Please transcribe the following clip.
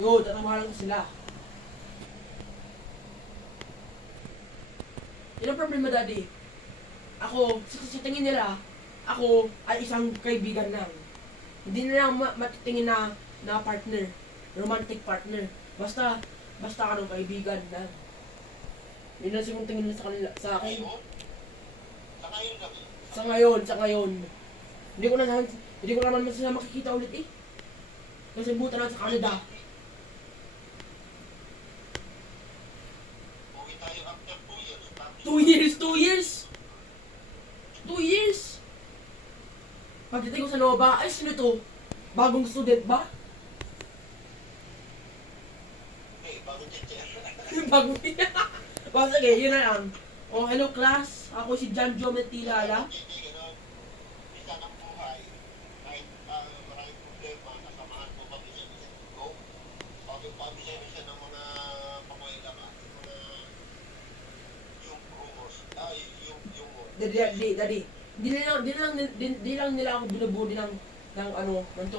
Yun, tatamahan ko sila. Yun ang problema, Daddy. Ako, sa tingin nila, ako ay isang kaibigan lang. Hindi nila matitingin na partner. Romantic partner. Basta ano, kaibigan lang. Yun ang sigong tingin nila sa kanila, sa akin. Sa ngayon. Hindi ko naman sila makikita ulit eh. Kasi buta na sa Canada. Uwi tayo after 2 years. 2 years! Pagdating ko sa Nova, ay sino to? Bagong student ba? Bagong teacher. Bagong Basta sige, yun na lang. Oh, hello class. Ako si John Joe Metilala. Isa ng buhay. Kahit maraming problema, kasamahan ko pabisa-bisa ko. Pabisa-bisa ng mga pangailangan. Yung rumors. Daddy. Di lang nila ako binubuli ng